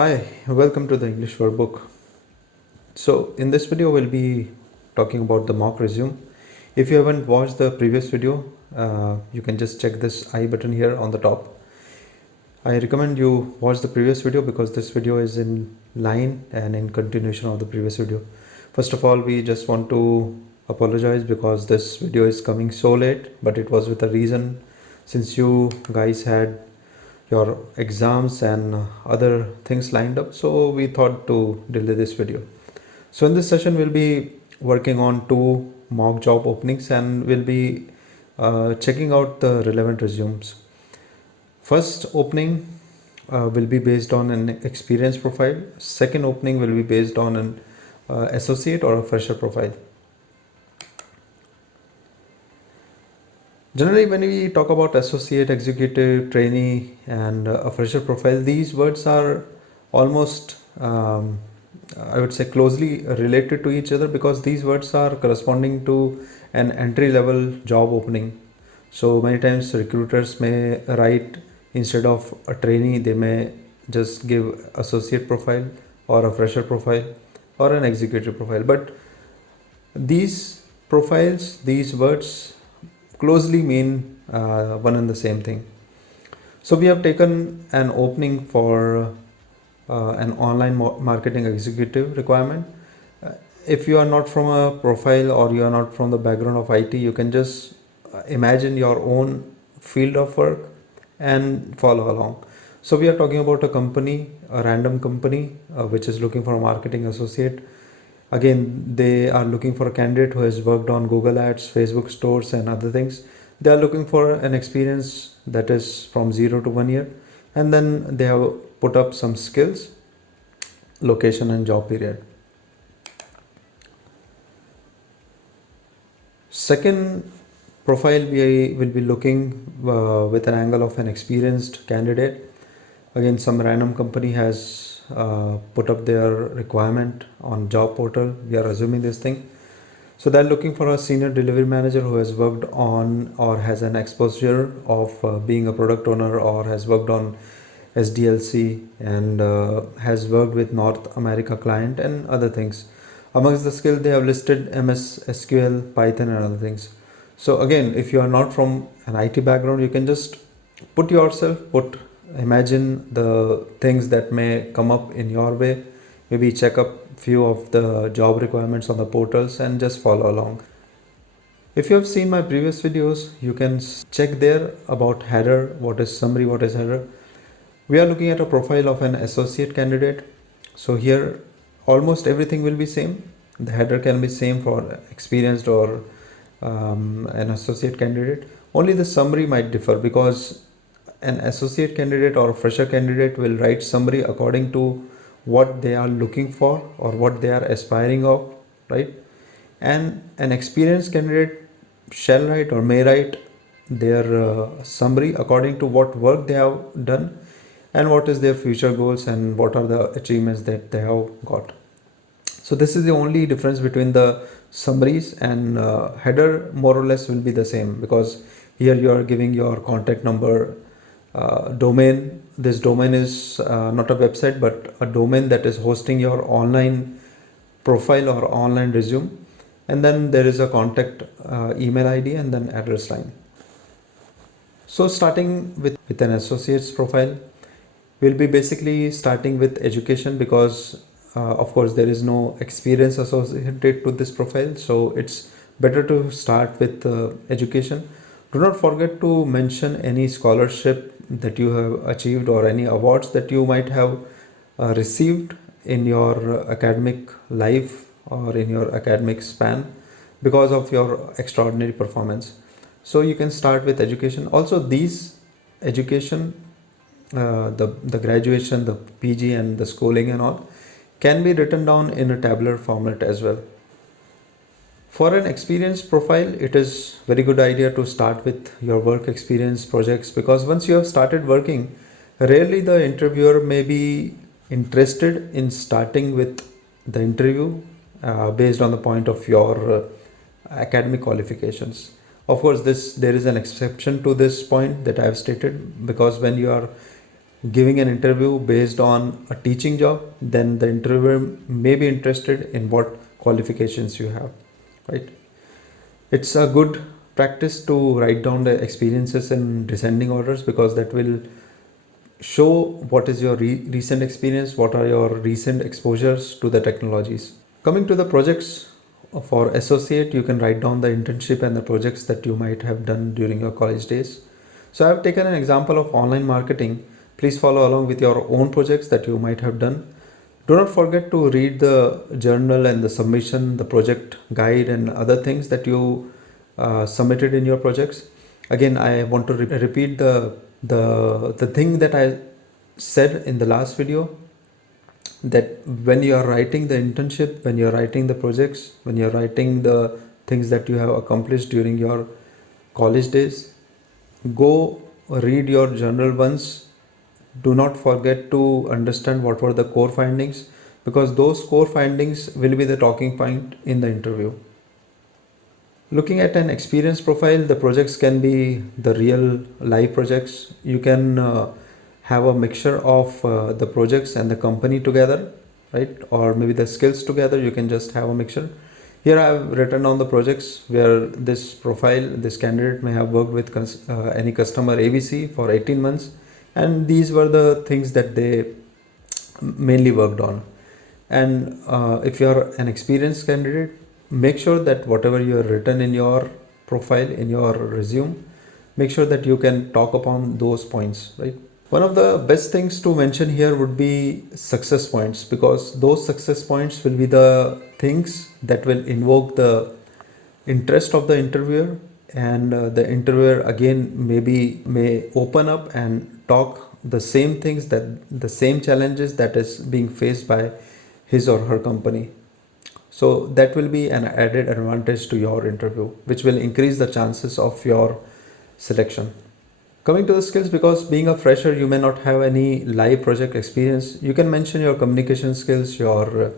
Hi, welcome to the English Workbook. So in this video we'll be talking about the mock resume. If you haven't watched the previous video, you can just check this I button here on the top. I recommend you watch the previous video because this video is in line and in continuation of the previous video. First of all, we just want to apologize because this video is coming so late, but it was with a reason, since you guys had your exams and other things lined up, so we thought to delay this video. So in this session we'll be working on two mock job openings and we'll be checking out the relevant resumes. First opening will be based on an experience profile. Second opening will be based on an associate or a fresher profile. Generally, when we talk about associate, executive, trainee, and a fresher profile, these words are almost, I would say, closely related to each other because these words are corresponding to an entry level job opening. So many times recruiters may write, instead of a trainee, they may just give associate profile or a fresher profile or an executive profile. But these profiles, these words closely mean one and the same thing. So we have taken an opening for an online marketing executive requirement. If you are not from a profile or you are not from the background of IT, you can just imagine your own field of work and follow along. So we are talking about a company, a random company, which is looking for a marketing associate. Again, they are looking for a candidate who has worked on Google Ads, Facebook stores and other things. They are looking for an experience that is from 0 to 1 year, and then they have put up some skills, location and job period. Second profile, we will be looking with an angle of an experienced candidate. Again, some random company has put up their requirement on job portal. We are assuming this thing. So they're looking for a senior delivery manager who has worked on or has an exposure of being a product owner or has worked on SDLC and has worked with North America client and other things. Amongst the skills they have listed MS SQL, Python and other things. So again, if you are not from an IT background, you can just imagine the things that may come up in your way. Maybe check up few of the job requirements on the portals and just follow along. If you have seen my previous videos, you can check there about header, what is summary, what is header. We are looking at a profile of an associate candidate. So here almost everything will be same. The header can be same for experienced or an associate candidate. Only the summary might differ because an associate candidate or a fresher candidate will write summary according to what they are looking for or what they are aspiring of, right? And an experienced candidate shall write or may write their summary according to what work they have done and what is their future goals and what are the achievements that they have got. So this is the only difference between the summaries, and header more or less will be the same because here you are giving your contact number, domain. This domain is not a website but a domain that is hosting your online profile or online resume, and then there is a contact email ID and then address line. So starting with an associate's profile, we'll be basically starting with education because of course there is no experience associated to this profile, so it's better to start with education. Do not forget to mention any scholarship that you have achieved or any awards that you might have received in your academic life or in your academic span because of your extraordinary performance. So you can start with education. Also, these education, the graduation, the PG and the schooling and all, can be written down in a tabular format as well. For an experience profile, it is very good idea to start with your work experience projects because once you have started working, rarely the interviewer may be interested in starting with the interview based on the point of your academic qualifications. Of course, there is an exception to this point that I have stated because when you are giving an interview based on a teaching job, then the interviewer may be interested in what qualifications you have, right? It's a good practice to write down the experiences in descending orders, because that will show what is your recent experience, what are your recent exposures to the technologies. Coming to the projects for associate, you can write down the internship and the projects that you might have done during your college days. So I have taken an example of online marketing. Please follow along with your own projects that you might have done. Do not forget to read the journal and the submission, the project guide and other things that you submitted in your projects. Again, I want to repeat the thing that I said in the last video, that when you are writing the internship, when you are writing the projects, when you are writing the things that you have accomplished during your college days, go read your journal once. Do not forget to understand what were the core findings, because those core findings will be the talking point in the interview. Looking at an experience profile, the projects can be the real live projects. You can have a mixture of the projects and the company together, right? Or maybe the skills together. You can just have a mixture. Here I have written down the projects where this profile, this candidate may have worked with any customer ABC for 18 months. And these were the things that they mainly worked on. And if you are an experienced candidate, make sure that whatever you have written in your profile, in your resume, make sure that you can talk upon those points, right? One of the best things to mention here would be success points, because those success points will be the things that will invoke the interest of the interviewer, and the interviewer again may open up and talk the same things, that the same challenges that is being faced by his or her company. So that will be an added advantage to your interview, which will increase the chances of your selection. Coming to the skills, because being a fresher, you may not have any live project experience. You can mention your communication skills, your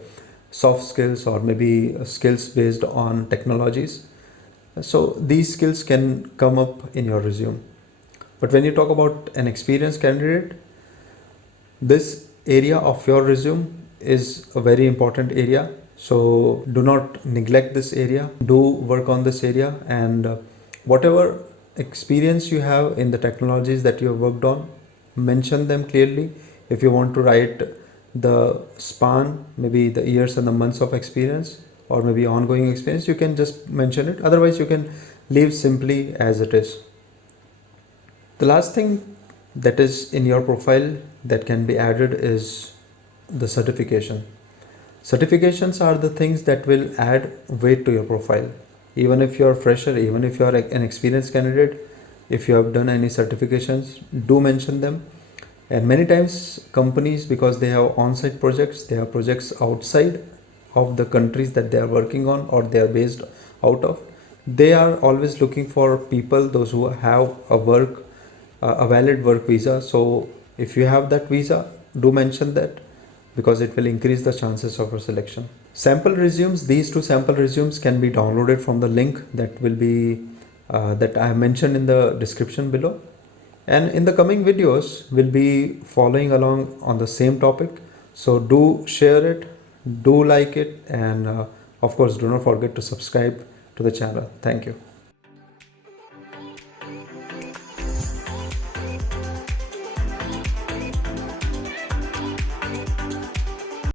soft skills, or maybe skills based on technologies. So these skills can come up in your resume. But when you talk about an experienced candidate, this area of your resume is a very important area. So do not neglect this area. Do work on this area, and whatever experience you have in the technologies that you have worked on, mention them clearly. If you want to write the span, maybe the years and the months of experience, or maybe ongoing experience, you can just mention it. Otherwise, you can leave simply as it is. The last thing that is in your profile that can be added is the certification. Certifications are the things that will add weight to your profile. Even if you're a fresher, even if you're an experienced candidate, if you have done any certifications, do mention them. And many times companies, because they have on-site projects, they have projects outside of the countries that they are working on or they are based out of, they are always looking for people, those who have a valid work visa. So if you have that visa, do mention that, because it will increase the chances of your selection. Sample resumes, these two sample resumes can be downloaded from the link that will be that I have mentioned in the description below. And in the coming videos, we'll be following along on the same topic. So do share it, do like it, and of course do not forget to subscribe to the channel. Thank you.